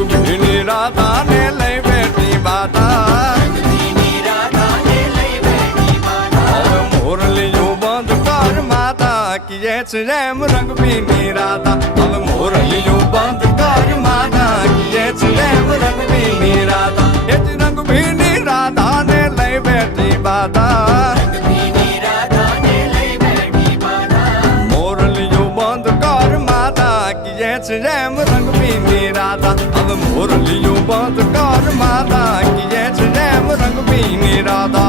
रंग भीनी राधा ने लई बेटी बाधा मोरलियों बंद कर माता किए रेम रंग भीनी राधा अब मोरलियों बंद कर माता किए रेम रंग भीनी राधा रंग भीनी राधा ने लई बेटी बाधा मोरलियों बंद कर माता किए रेम रंग भीनी राधा अब मोरलियों बंद कर माता किए रेम रंग भीनी राधा